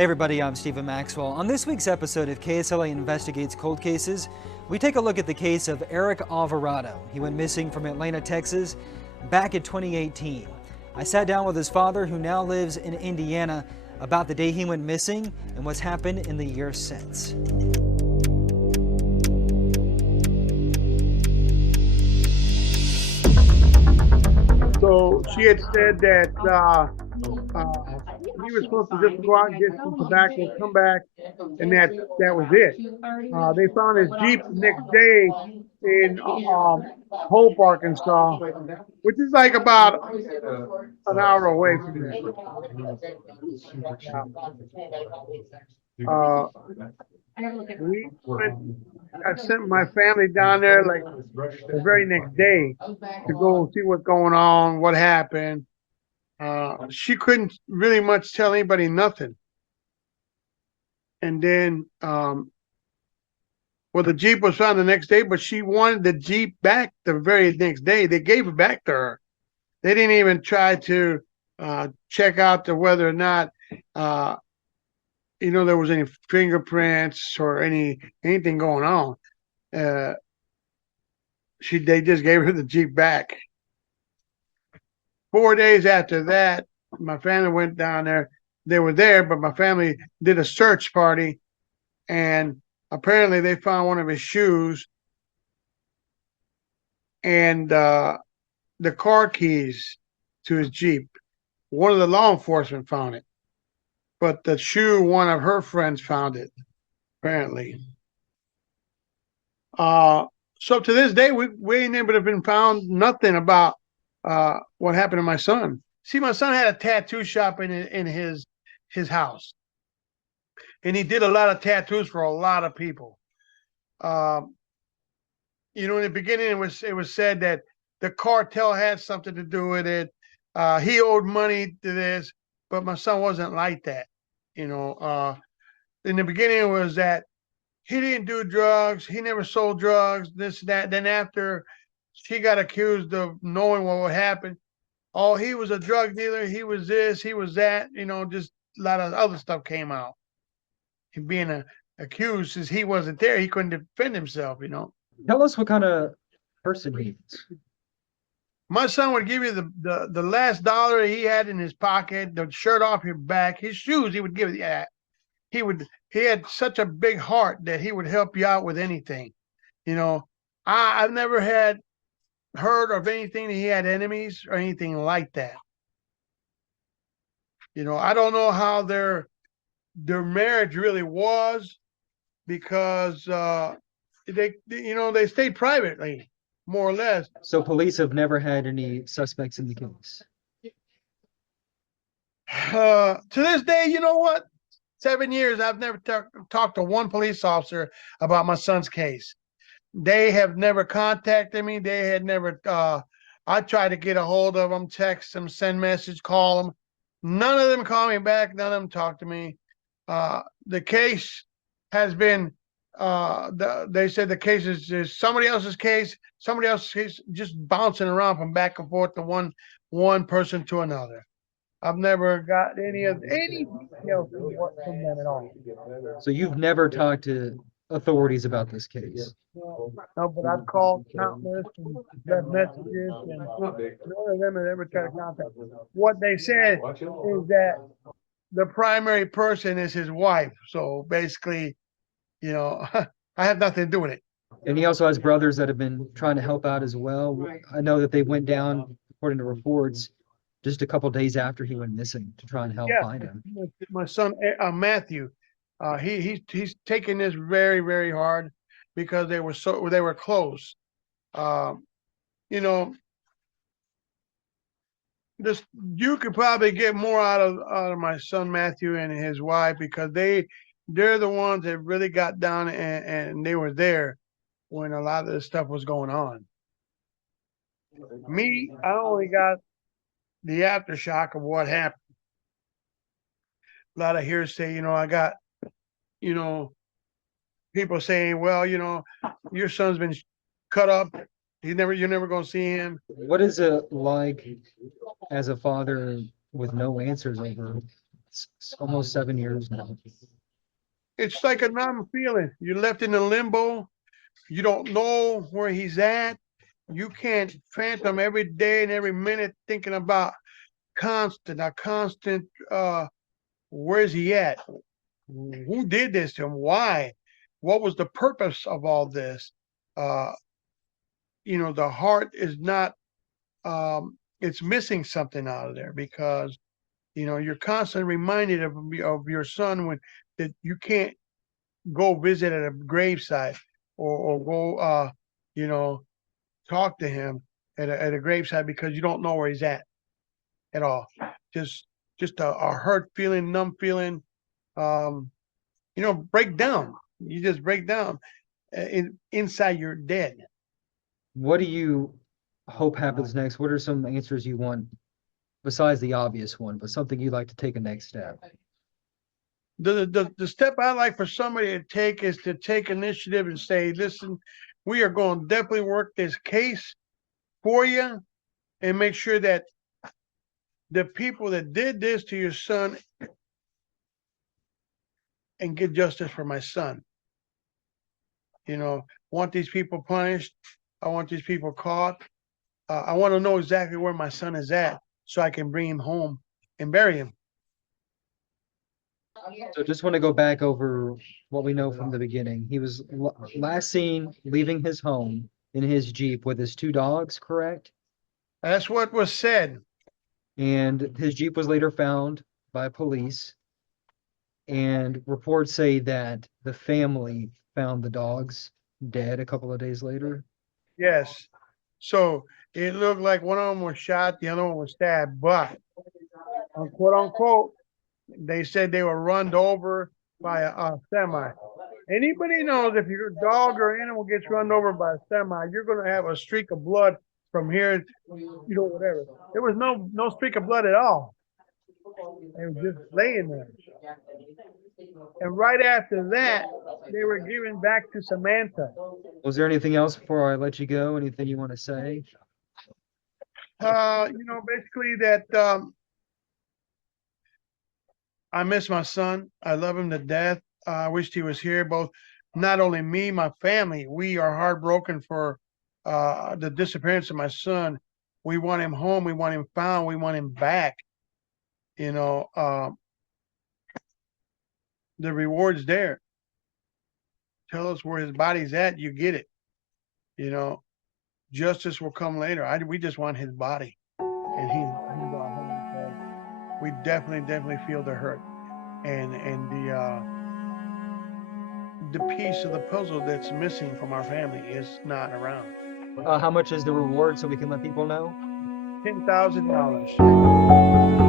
Hey everybody, I'm Stephen Maxwell. On this week's episode of KSLA Investigates Cold Cases, we take a look at the case of Eric Alvarado. He went missing from Atlanta, Texas, back in 2018. I sat down with his father, who now lives in Indiana, about the day he went missing and what's happened in the years since. So she had said that he was supposed to just go out and get some tobacco, come back, and that was it. They found his Jeep the next day in Hope, Arkansas, which is like about an hour away from there. Uh, we went. I sent my family down there like the very next day to go see what's going on, what happened. She couldn't really much tell anybody nothing. And then, well, the Jeep was found the next day, but she wanted the Jeep back the very next day. They gave it back to her. They didn't even try to check out to whether or not, there was any fingerprints or anything going on. They just gave her the Jeep back. 4 days after that, my family went down there. They were there, but my family did a search party, and apparently they found one of his shoes and the car keys to his Jeep. One of the law enforcement found it, but the shoe, one of her friends found it, apparently. So to this day, we ain't able to been found nothing about what happened to my son. See, my son had a tattoo shop in his house, and he did a lot of tattoos for a lot of people. In the beginning, it was said that the cartel had something to do with it. He owed money to this, but my son wasn't like that. In the beginning, it was that he didn't do drugs. He never sold drugs, this, that. Then after she got accused of knowing what would happen, oh, he was a drug dealer. He was this, he was that, just a lot of other stuff came out. He being accused, since he wasn't there, he couldn't defend himself, Tell us what kind of person he is. My son would give you the last dollar he had in his pocket, the shirt off your back, his shoes, he would give you that. He had such a big heart that he would help you out with anything. I've never heard of anything that he had enemies or anything like that. I don't know how their marriage really was, because they stayed privately, more or less. So police have never had any suspects in the case. To this day, you know what? 7 years, I've never talked to one police officer about my son's case. They have never contacted me. They had never. I tried to get a hold of them, text them, send message, call them. None of them call me back. None of them talk to me. The case has been. They said the case is somebody else's case. Somebody else's case, just bouncing around from back and forth to one person to another. I've never got any details from them at all. So you've never talked to authorities about this case? No, but I've called countless and left messages, and none of them have ever tried to contact me. What they said is that the primary person is his wife. So basically, I have nothing to do with it. And he also has brothers that have been trying to help out as well. I know that they went down, according to reports, just a couple days after he went missing to try and help find him. My son Matthew, he's taking this very, very hard, because they were close. This, you could probably get more out of my son Matthew and his wife, because they're the ones that really got down, and they were there when a lot of this stuff was going on. Me, I only got the aftershock of what happened. A lot of hearsay, I got, people saying, well, your son's been cut up. You're never going to see him. What is it like as a father with no answers over It's almost 7 years now. It's like a numb feeling. You're left in a limbo. You don't know where he's at. You can't phantom every day and every minute thinking about a constant, where's he at? Who did this to him? Why? What was the purpose of all this? Uh, the heart is not, it's missing something out of there because, you're constantly reminded of your son when that you can't go visit at a graveside or go, you know, talk to him at a graveside because you don't know where he's at all. Just just a hurt feeling, numb feeling, um, break down. You just break down. Inside you're dead. What do you hope happens next? What are some answers you want besides the obvious one, but something you'd like to take a next step? The step I like for somebody to take is to take initiative and say, listen, we are going to definitely work this case for you and make sure that the people that did this to your son and get justice for my son. Want these people punished. I want these people caught. I want to know exactly where my son is at so I can bring him home and bury him. So just want to go back over what we know from the beginning. He was last seen leaving his home in his Jeep with his two dogs, correct? That's what was said. And his Jeep was later found by police. And reports say that the family found the dogs dead a couple of days later. Yes. So it looked like one of them was shot, the other one was stabbed, but quote unquote, they said they were run over by a semi. Anybody knows if your dog or animal gets run over by a semi, you're going to have a streak of blood from here, whatever. There was no streak of blood at all. It was just laying there. And right after that, they were given back to Samantha. Was there anything else before I let you go? Anything you want to say? Basically that I miss my son. I love him to death. I wished he was here. Both, not only me, my family, we are heartbroken for the disappearance of my son. We want him home. We want him found. We want him back. The reward's there. Tell us where his body's at. You get it. Justice will come later. We just want his body, and he's our home. We definitely feel the hurt and the piece of the puzzle that's missing from our family is not around. How much is the reward so we can let people know? $10,000.